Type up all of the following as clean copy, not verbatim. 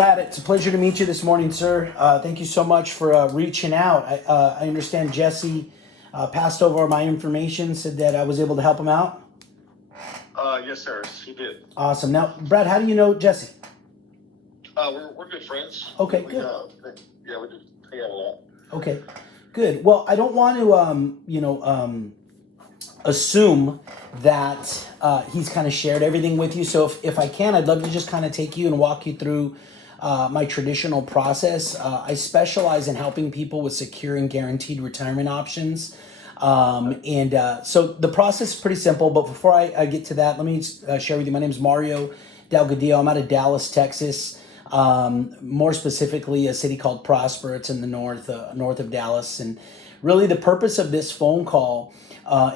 Brad, it's a pleasure to meet you this morning, sir. Thank you so much for reaching out. I understand Jesse passed over my information, said that I was able to help him out. Yes, sir. He did. Awesome. Now, Brad, how do you know Jesse? We're good friends. Okay, we, good. Yeah, we do hang out a lot. Okay, good. Well, I don't want to, assume that he's kind of shared everything with you. So if I can, I'd love to just kind of take you and walk you through my traditional process. I specialize in helping people with secure and guaranteed retirement options. So the process is pretty simple, but before I get to that, let me share with you. My name is Mario Delgadillo. I'm out of Dallas, Texas. More specifically, a city called Prosper. It's in the north of Dallas. And really the purpose of this phone call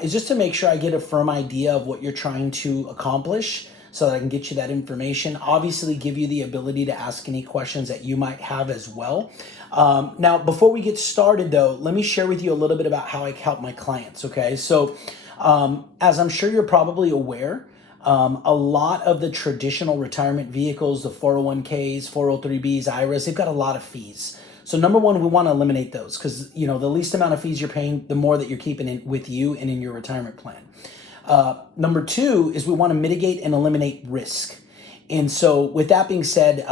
is just to make sure I get a firm idea of what you're trying to accomplish so that I can get you that information. Obviously, give you the ability to ask any questions that you might have as well. Now, before we get started, though, let me share with you a little bit about how I help my clients, okay? So as I'm sure you're probably aware, a lot of the traditional retirement vehicles, the 401ks, 403bs, IRAs, they've got a lot of fees. So number one, we want to eliminate those because, the least amount of fees you're paying, the more that you're keeping in with you and in your retirement plan. Number two is we want to mitigate and eliminate risk. And so with that being said,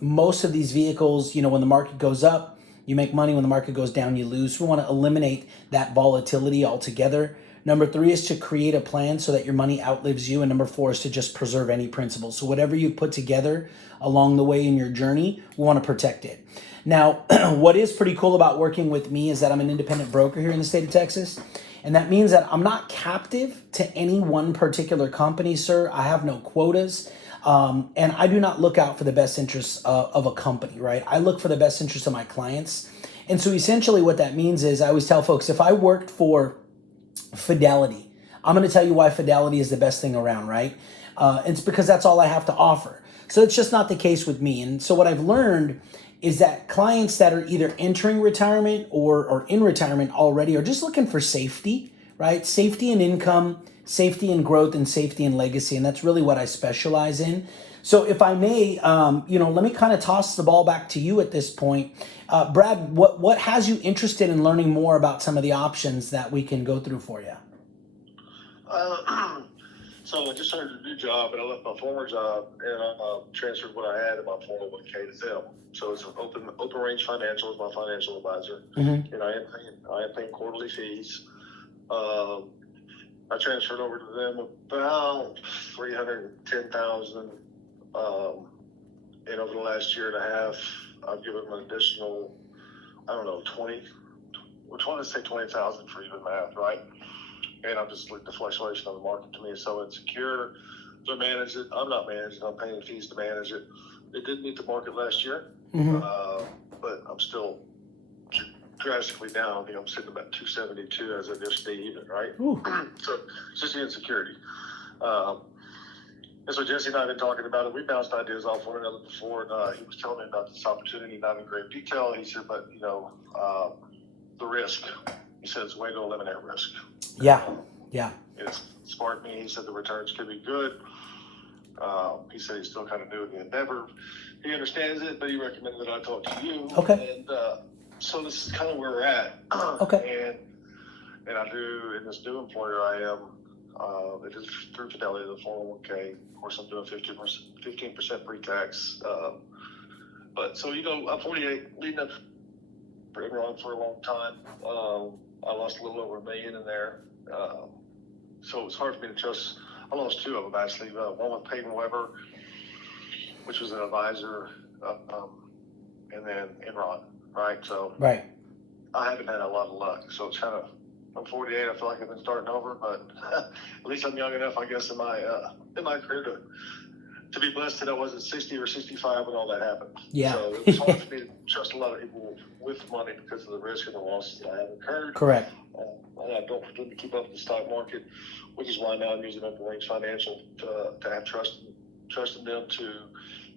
most of these vehicles, when the market goes up, you make money. When the market goes down, you lose. We want to eliminate that volatility altogether. Number three is to create a plan so that your money outlives you. And number four is to just preserve any principles. So whatever you put together along the way in your journey, we want to protect it. Now, what is pretty cool about working with me is that I'm an independent broker here in the state of Texas. And that means that I'm not captive to any one particular company, sir. I have no quotas. And I do not look out for the best interests of a company, right? I look for the best interests of my clients. And so essentially what that means is I always tell folks, if I worked for Fidelity, I'm going to tell you why Fidelity is the best thing around, right? It's because that's all I have to offer. So it's just not the case with me. And so what I've learned is that clients that are either entering retirement or in retirement already are just looking for safety, right? Safety and income, safety and growth, and safety and legacy. And that's really what I specialize in. So if I may, let me kind of toss the ball back to you at this point. Brad, what has you interested in learning more about some of the options that we can go through for you? So I just started a new job, and I left my former job, and I transferred what I had in my 401k to them. So it's an open range financial is my financial advisor, and I am paying quarterly fees. I transferred over to them about $310,000, and over the last year and a half, I've given them an additional, 20. We're trying to say 20,000 for even math, right? And I'm just like the fluctuation of the market to me. So it's secure. They manage it. I'm not managing. I'm paying fees to manage it. It did meet the market last year, but I'm still drastically down. I think I'm sitting about 272 as of this day even, right? So it's just the insecurity. And so Jesse and I have been talking about it. We bounced ideas off one another before, and he was telling me about this opportunity, not in great detail. He said, but, the risk. He said it's a way to eliminate risk. Yeah. It's smart me. He said the returns could be good. He said he's still kind of new in the endeavor. He understands it, but he recommended that I talk to you. Okay. And so this is kind of where we're at. Okay. And I do, in this new employer I am, it is through Fidelity, the 401k. Of course, I'm doing 15% pre-tax. But so, I'm 48, leading up for Referral for a long time. I lost a little over $1 million in there. So it's hard for me to trust. I lost two of them, actually. One with Peyton Weber, which was an advisor, and then Enron, right? So right. I haven't had a lot of luck. So it's kind of, I'm 48. I feel like I've been starting over, but at least I'm young enough, I guess, in my career to be blessed that I wasn't 60 or 65 when all that happened. Yeah. So it was hard for me to trust a lot of people with money because of the risk and the losses that I have incurred. Correct. And I don't pretend to keep up with the stock market, which is why now I'm using Open Range Financial to have trust in them to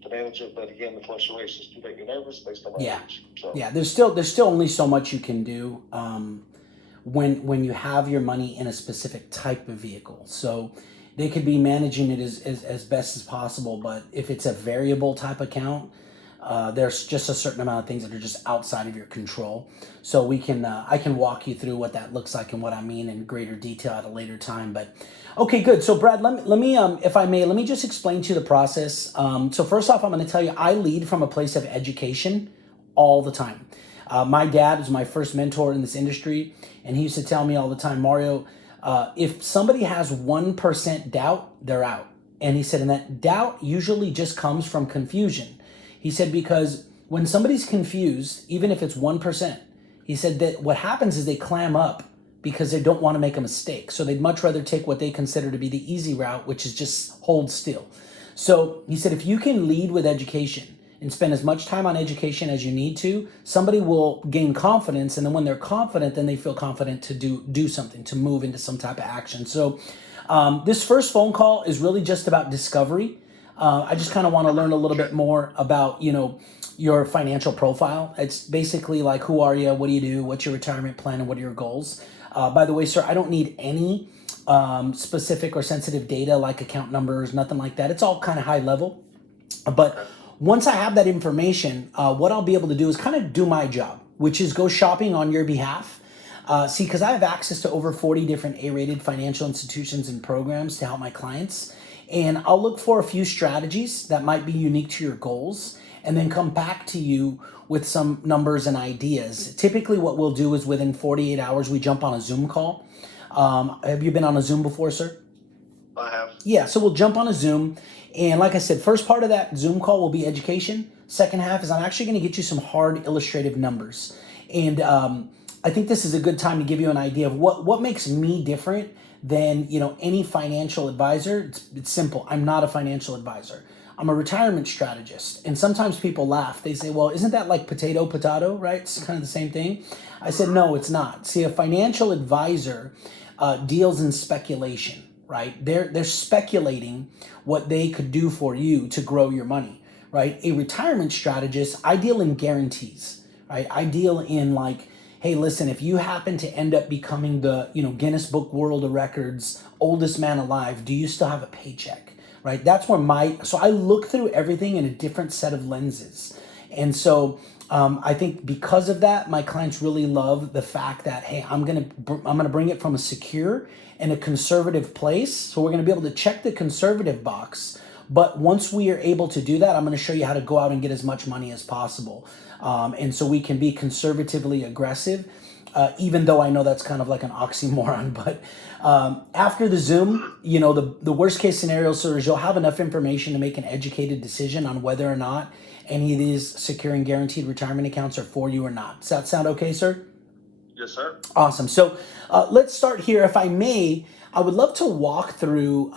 manage it. But again, the fluctuations do make me nervous based on my age. So. Yeah. There's still only so much you can do when you have your money in a specific type of vehicle. So they could be managing it as best as possible, but if it's a variable type account, there's just a certain amount of things that are just outside of your control. So I can walk you through what that looks like and what I mean in greater detail at a later time. But okay, good. So Brad, let me if I may, let me just explain to you the process. So first off, I'm going to tell you, I lead from a place of education all the time. My dad was my first mentor in this industry, and he used to tell me all the time, Mario, if somebody has 1% doubt, they're out. And he said, and that doubt usually just comes from confusion. He said, because when somebody's confused, even if it's 1%, he said that what happens is they clam up because they don't want to make a mistake. So they'd much rather take what they consider to be the easy route, which is just hold still. So he said, if you can lead with education and spend as much time on education as you need to, somebody will gain confidence. And then when they're confident, then they feel confident to do something, to move into some type of action. So this first phone call is really just about discovery. I just kind of want to learn a little bit more about, your financial profile. It's basically like, who are you? What do you do? What's your retirement plan? And what are your goals? By the way, sir, I don't need any specific or sensitive data like account numbers, nothing like that. It's all kind of high level. But once I have that information, what I'll be able to do is kind of do my job, which is go shopping on your behalf. See, because I have access to over 40 different A-rated financial institutions and programs to help my clients. And I'll look for a few strategies that might be unique to your goals and then come back to you with some numbers and ideas. Typically what we'll do is within 48 hours, we jump on a Zoom call. Have you been on a Zoom before, sir? I have. Yeah, so we'll jump on a Zoom. And like I said, first part of that Zoom call will be education. Second half is I'm actually going to get you some hard illustrative numbers. And I think this is a good time to give you an idea of what makes me different than any financial advisor. It's simple. I'm not a financial advisor. I'm a retirement strategist. And sometimes people laugh. They say, well, isn't that like potato, right? It's kind of the same thing. I said, no, it's not. See, a financial advisor deals in speculation, right? They're speculating what they could do for you to grow your money, right? A retirement strategist, I deal in guarantees, right? I deal in like, hey, listen, if you happen to end up becoming the Guinness Book World of Records oldest man alive, do you still have a paycheck? Right? That's where so I look through everything in a different set of lenses. And so I think because of that, my clients really love the fact that, hey, I'm gonna bring it from a secure and a conservative place. So we're gonna be able to check the conservative box. But once we are able to do that, I'm gonna show you how to go out and get as much money as possible. And so we can be conservatively aggressive, even though I know that's kind of like an oxymoron. But after the Zoom, the worst case scenario, sir, is you'll have enough information to make an educated decision on whether or not any of these secure and guaranteed retirement accounts are for you or not. Does that sound okay, sir? Yes, sir. Awesome. So let's start here. If I may, I would love to walk through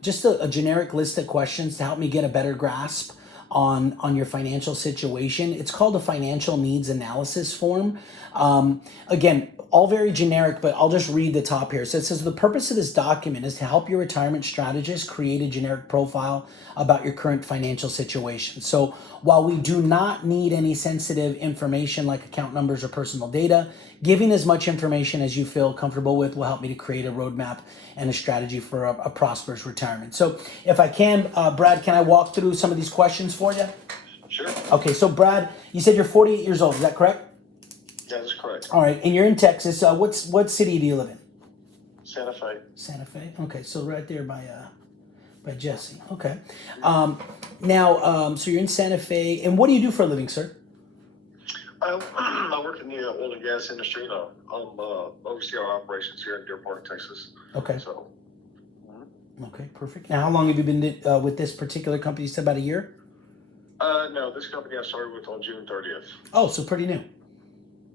just a generic list of questions to help me get a better grasp on your financial situation. It's called a financial needs analysis form. Again, all very generic, but I'll just read the top here. So it says, the purpose of this document is to help your retirement strategist create a generic profile about your current financial situation. So while we do not need any sensitive information like account numbers or personal data, giving as much information as you feel comfortable with will help me to create a roadmap and a strategy for a prosperous retirement. So if I can, Brad, can I walk through some of these questions for you? Sure. Okay, so Brad, you said you're 48 years old. Is that correct? That is correct. All right, and you're in Texas. What city do you live in? Santa Fe. Santa Fe. Okay, so right there by Jesse. Okay. Now, so you're in Santa Fe, and what do you do for a living, sir? I work in the oil and gas industry. And I oversee our operations here in Deer Park, Texas. Okay. So. Okay, perfect. Now, how long have you been with this particular company? You said about a year? No, this company I started with on June 30th. Oh, so pretty new.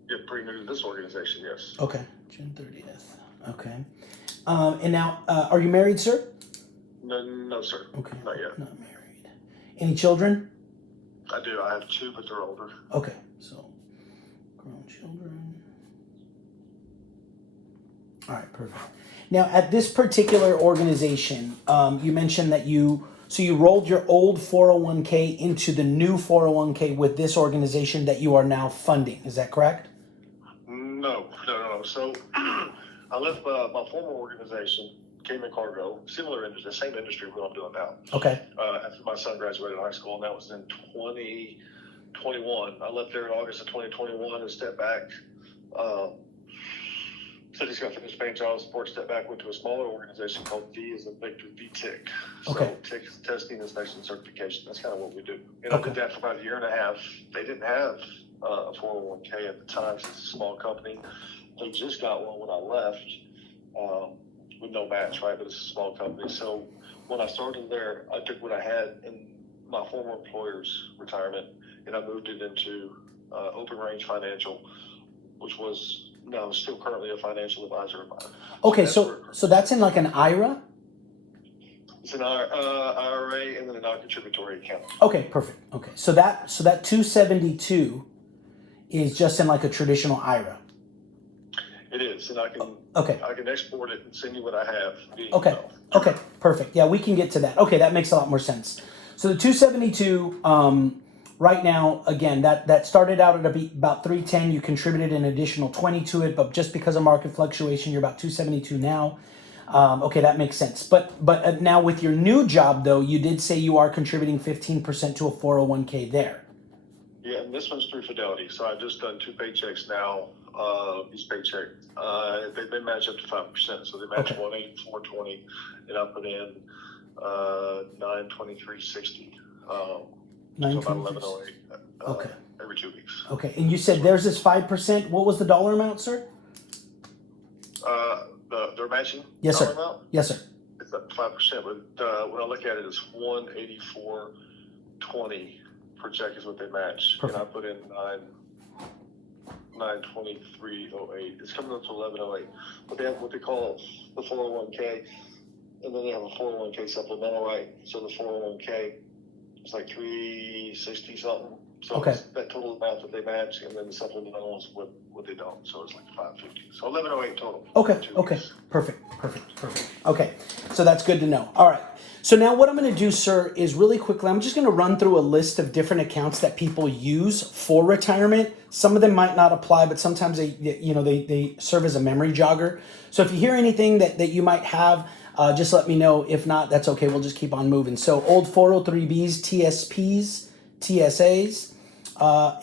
Yeah, pretty new to this organization, yes. Okay, June 30th. Okay. And now, are you married, sir? No, sir. Okay. Not yet. Not married. Any children? I do. I have two, but they're older. Okay, so grown children. All right, perfect. Now, at this particular organization, you mentioned that you rolled your old 401k into the new 401k with this organization that you are now funding. Is that correct? No. So I left my former organization, Cayman Cargo, similar industry, the same industry what I'm doing now. Okay. After my son graduated high school, and that was in 21. I left there in August of 2021 and stepped back. So just got finished paying child support, stepped back, went to a smaller organization called V as in Victor, VTIC. Okay. So TIC testing, inspection, certification. That's kind of what we do. And Okay. I did that for about a year and a half. They didn't have a 401k at the time since it's a small company. They just got one when I left with no match, right? But it's a small company. So when I started there, I took what I had in my former employer's retirement and I moved it into Open Range Financial, which was now still currently a financial advisor of mine. Okay, so that's in like an IRA? It's an IRA and then a non-contributory account. Okay, perfect. Okay, so that 272 is just in like a traditional IRA. It is, and I can export it and send you what I have. Okay. Okay, perfect. Yeah, we can get to that. Okay, that makes a lot more sense. So the 272 right now, again, that started out at about 310. You contributed an additional 20 to it, but just because of market fluctuation, you're about 272 now. Okay, that makes sense. But now with your new job, though, you did say you are contributing 15% to a 401k there. Yeah, and this one's through Fidelity. So I've just done 2 paychecks now. Each paycheck, they match up to 5%. So they match 184.20, and I put in 923.60. So about 1108 every 2 weeks. Okay, and you said theirs is 5%. What was the dollar amount, sir? They're matching. Yes, sir. Amount? Yes, sir. It's up 5%, but when I look at it, it's 184.20 per check is what they match. Perfect. And I put in 923.08. It's coming up to 1108. But they have what they call the 401k, and then they have a 401k supplemental, right? So the 401k is like 360 something. So it's that total amount that they match, and then the supplemental is what they don't. So it's like 550. So 1108 total. Okay. Perfect. Okay. So that's good to know. All right. So now what I'm going to do, sir, is really quickly, I'm just going to run through a list of different accounts that people use for retirement. Some of them might not apply, but sometimes they serve as a memory jogger. So if you hear anything that you might have, just let me know. If not, that's okay. We'll just keep on moving. So old 403Bs, TSPs, TSAs,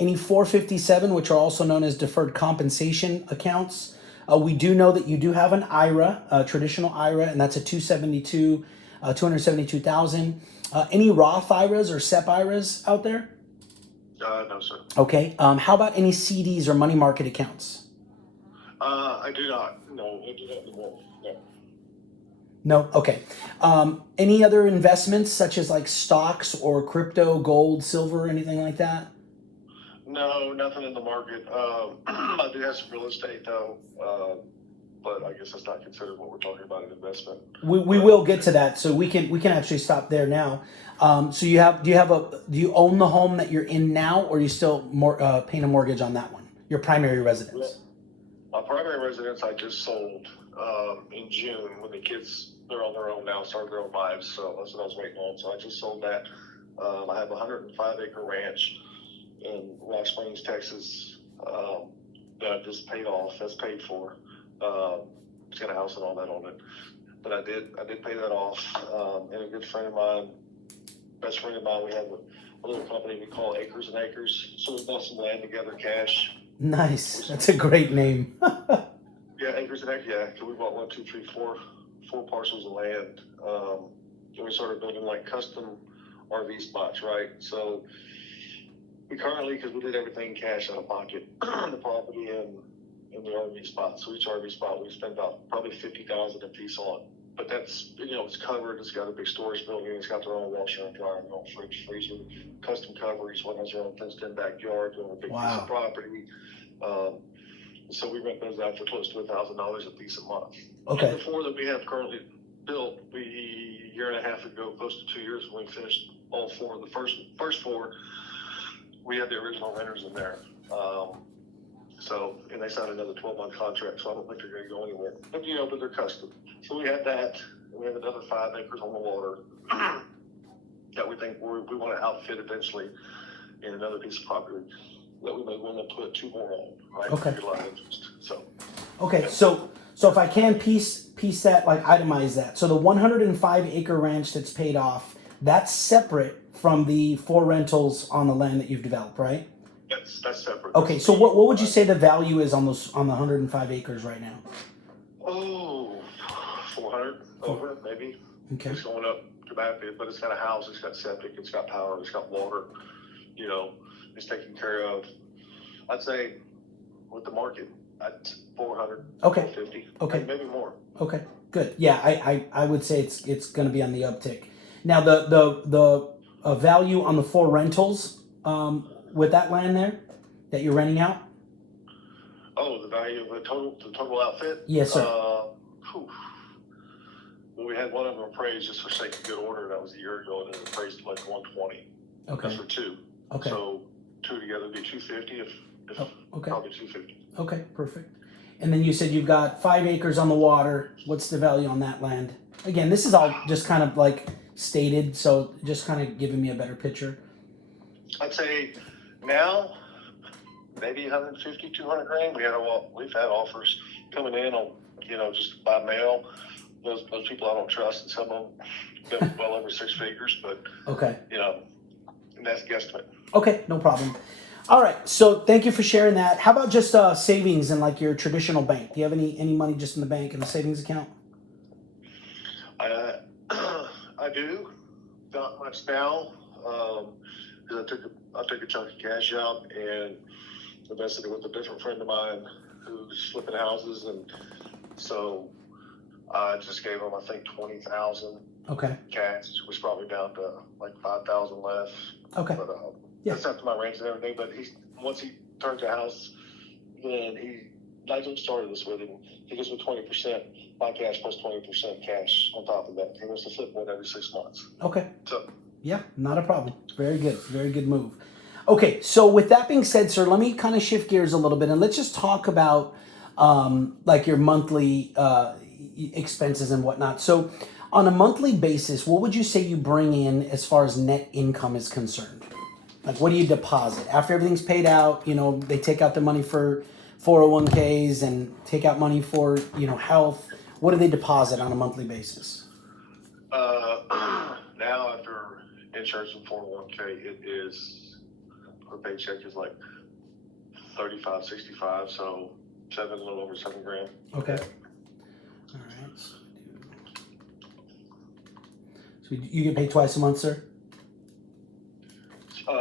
any 457, which are also known as deferred compensation accounts. We do know that you do have an IRA, a traditional IRA, and that's a 272,000. Any Roth IRAs or SEP IRAs out there? No, sir. Okay. How about any CDs or money market accounts? I do not. No, I do not anymore. No. No? Okay. Any other investments such as like stocks or crypto, gold, silver, anything like that? No, nothing in the market. I do have some real estate though, but I guess that's not considered what we're talking about an investment. We will get to that, so we can actually stop there now. So do you own the home that you're in now, or are you still paying a mortgage on that one? Your primary residence. My primary residence I just sold in June when the kids, they're on their own now, started their own lives. So that's what I was waiting on. So I just sold that. I have a 105-acre ranch in Rock Springs, Texas, that I just paid off. That's paid for. It's got a house and all that on it. But I did pay that off. And a good friend of mine, best friend of mine, we have a little company we call Acres and Acres. So we bought some land together, cash. Nice. That's a great name. Yeah, Acres and Acres. Yeah, so we bought 4 parcels of land. And we started building like custom RV spots, right? So we currently, because we did everything cash out of pocket, the property and the RV spot. So each RV spot we spent about probably $50,000 a piece on. But that's, it's covered. It's got a big storage building. It's got their own washer and dryer, their own fridge, freezer, custom coverage. One has their own fenced-in backyard, doing a big piece of property. So we rent those out for close to $1,000 a piece a month. Okay. And the 4 that we have currently built, a year and a half ago, close to 2 years, when we finished all 4 of the first 4. We had the original renters in there. And they signed another 12-month contract, so I don't think they're going to go anywhere. But they're custom. So we had that. We have another 5 acres on the water that we think we want to outfit eventually in another piece of property that we may want to put 2 more on, right? Okay. A lot of interest. Okay, so if I can piece that, like itemize that. So the 105-acre ranch that's paid off, that's separate from the 4 rentals on the land that you've developed, right? That's separate. Okay, That's so the- what would you say the value is on the 105 acres right now? Oh, 400 over it, maybe. Okay. It's going up dramatically, but it's got a house, it's got septic, it's got power, it's got water. You know, it's taken care of. I'd say with the market, at 400, Okay. 450, Okay. maybe more. Okay, good. Yeah, I would say it's going to be on the uptick. Now the value on the 4 rentals with that land there that you're renting out? Oh, the value of the total outfit? Yes, sir. Whew. Well, we had one of them appraised just for sake of good order. That was a year ago, and it appraised like 120. Okay. That's for 2. Okay. So 2 together would be 250. If okay. Probably 250. Okay, perfect. And then you said you've got 5 acres on the water. What's the value on that land? Again, this is all just kind of like stated, so just kind of giving me a better picture. I'd say now maybe 150, 200 grand. We've had offers coming in on just by mail. Those people I don't trust, and some of them go well over 6 figures. But okay, and that's guesstimate. Okay, no problem. All right, so thank you for sharing that. How about just savings in like your traditional bank? Do you have any money just in the bank in the savings account? I do, not much now, because I took a chunk of cash out and invested it with a different friend of mine who's flipping houses, and so I just gave him I think 20,000 Okay. cash, which is probably down to like 5,000 left. Okay. But Yeah. that's after my rent and everything. But once he turns a house, then I just started this with him. He goes with 20% my cash plus 20% cash on top of that. He wants to flip one every 6 months. Okay. So yeah, not a problem. Very good. Very good move. Okay, so with that being said, sir, let me kind of shift gears a little bit and let's just talk about like your monthly expenses and whatnot. So on a monthly basis, what would you say you bring in as far as net income is concerned? Like, what do you deposit after everything's paid out? They take out the money for 401ks and take out money for health. What do they deposit on a monthly basis? now after insurance and 401k, it is per paycheck is like 35, 65, so a little over 7 grand. Okay. All right. So you get paid twice a month, sir?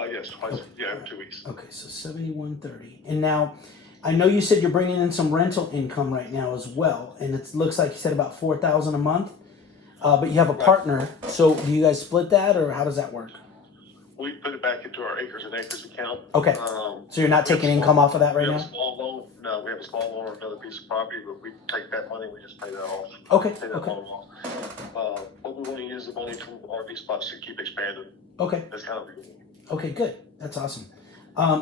Yes, twice. Yeah, every 2 weeks. Okay, so $71.30. And now, I know you said you're bringing in some rental income right now as well, and it looks like you said about $4,000 a month. But you have a partner, so do you guys split that, or how does that work? We put it back into our acres and acres account. Okay. So you're not taking income off of that right now? We have a small loan. No, we have a small loan on another piece of property, but we take that money, we just pay that off. Okay. Pay that loan off. But we want to use the money from RV spots to keep expanding. Okay. That's kind of Okay, good. That's awesome.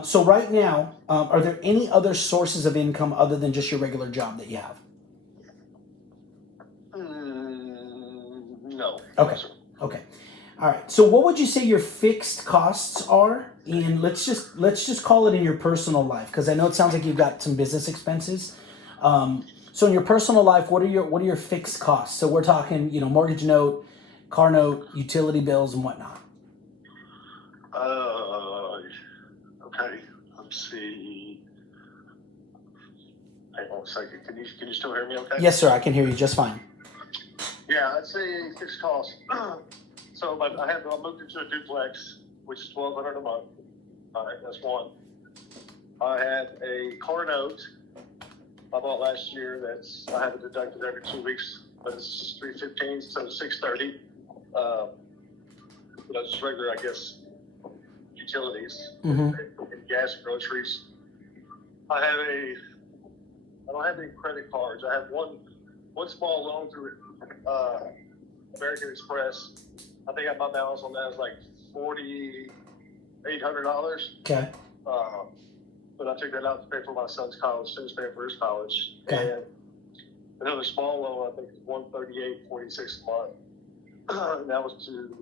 So right now, are there any other sources of income other than just your regular job that you have? No. Okay. Okay. All right. So what would you say your fixed costs are? And let's just call it in your personal life, because I know it sounds like you've got some business expenses. So in your personal life, what are your fixed costs? So we're talking, mortgage note, car note, utility bills, and whatnot. Okay. Let's see. Hang on a second. Can you still hear me? Okay. Yes, sir. I can hear you just fine. Yeah, I'd say fixed costs. So I moved into a duplex, which is $1,200 a month. All right, that's one. I have a car note I bought last year. I have it deducted every 2 weeks, but it's $315, so $630. Just regular, I guess, utilities, Mm-hmm. and gas and groceries. I don't have any credit cards. I have one small loan through American Express. I think my balance on that is like $4,800. Okay. But I took that out to pay for my son's college. Son's paying for his college. Okay. And another small loan, I think, is $138.46 a month. And that was to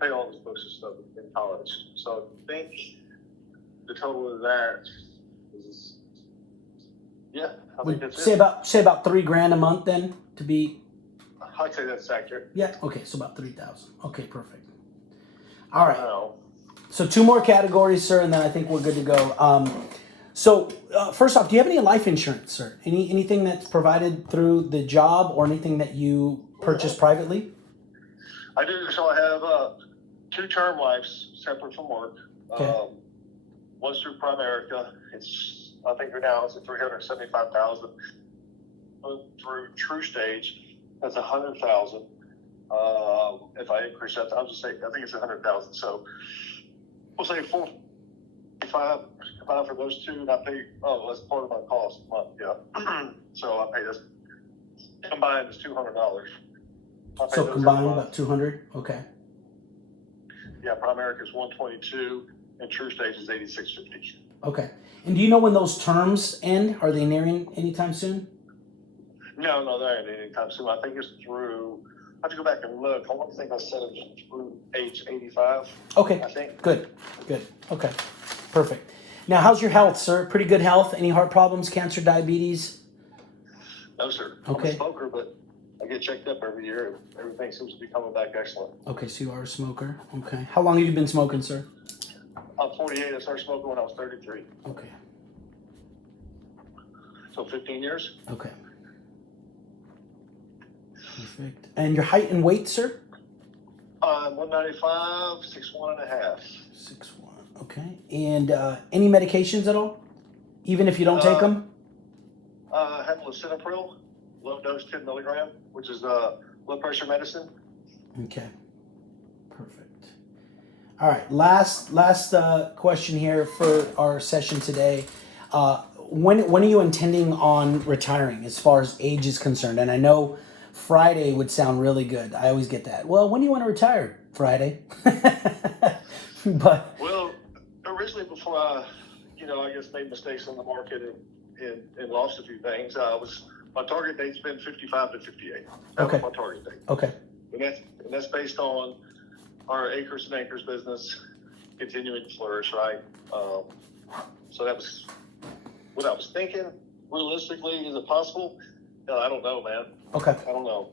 pay all his books and stuff in college. So I think the total of that is, I think that's say about $3,000 a month then to be I'd say that's accurate. Yeah. Okay. So about 3,000. Okay. Perfect. All right. No. So 2 more categories, sir, and then I think we're good to go. First off, do you have any life insurance, sir? Anything that's provided through the job or anything that you purchase privately? I do. So I have 2 term lives separate from work. Okay. One's through Primerica. I think right now it's at $375,000. Through True Stage, that's $100,000. If I increase that, I'll just say I think it's $100,000. So we'll say $455 for those 2, and I pay. Oh, that's part of my cost a month. Yeah. So I pay this combined is $200. So combined about 200. Okay. Yeah, Primerica is $122, and True Stage is $86.50. Okay. And do you know when those terms end? Are they nearing anytime soon? No, they ain't anytime soon. I think it's through. I have to go back and look. I want to think I said it was through age 85. Okay. I think. Good. Okay. Perfect. Now, how's your health, sir? Pretty good health? Any heart problems, cancer, diabetes? No, sir. Okay. I'm a smoker, but I get checked up every year. Everything seems to be coming back excellent. Okay, so you are a smoker. Okay. How long have you been smoking, sir? I'm 48. I started smoking when I was 33. Okay. So 15 years. Okay. Perfect. And your height and weight, sir? 195, 6'1 and a half. 6'1". Okay. And any medications at all? Even if you don't take them? I have lisinopril, low dose 10 milligram, which is blood pressure medicine. Okay. Perfect. All right. Last question here for our session today. When are you intending on retiring as far as age is concerned? And I know Friday would sound really good. I always get that. Well, when do you want to retire? Friday. But well, originally before I guess made mistakes on the market and lost a few things, my target date's been 55 to 58. That was my target date. Okay. And that's based on our acres and acres business continuing to flourish, right? So that was what I was thinking. Realistically, is it possible? No, I don't know, man. Okay. I don't know.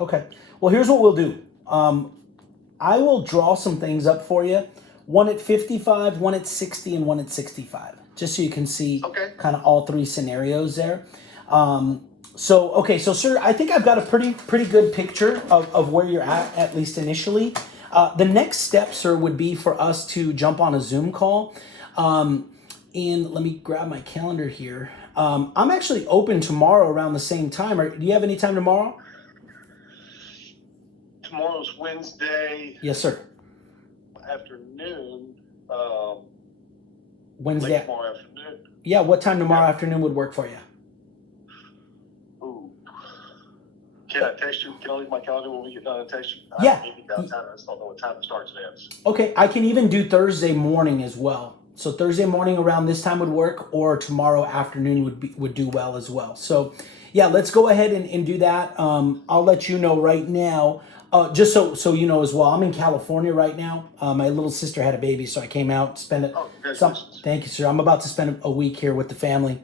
Okay. Well, here's what we'll do. I will draw some things up for you. One at 55, one at 60, and one at 65. Just so you can see kind of all 3 scenarios there. So, sir, I think I've got a pretty good picture of where you're at least initially. The next step, sir, would be for us to jump on a Zoom call. And let me grab my calendar here. I'm actually open tomorrow around the same time. Do you have any time tomorrow? Tomorrow's Wednesday. Yes, sir. Afternoon. Wednesday. Late tomorrow afternoon. Yeah, what time tomorrow afternoon would work for you? Ooh. Can I text you? Can I leave my calendar when we get done and text you? Yeah. I may be downtown. I just don't know what time it starts and ends. Okay, I can even do Thursday morning as well. So Thursday morning around this time would work, or tomorrow afternoon would do well as well. So yeah, let's go ahead and do that. I'll let you know right now. Just so you know as well, I'm in California right now. My little sister had a baby, so I came out to spend it. Oh, congratulations. Thank you, sir. I'm about to spend a week here with the family.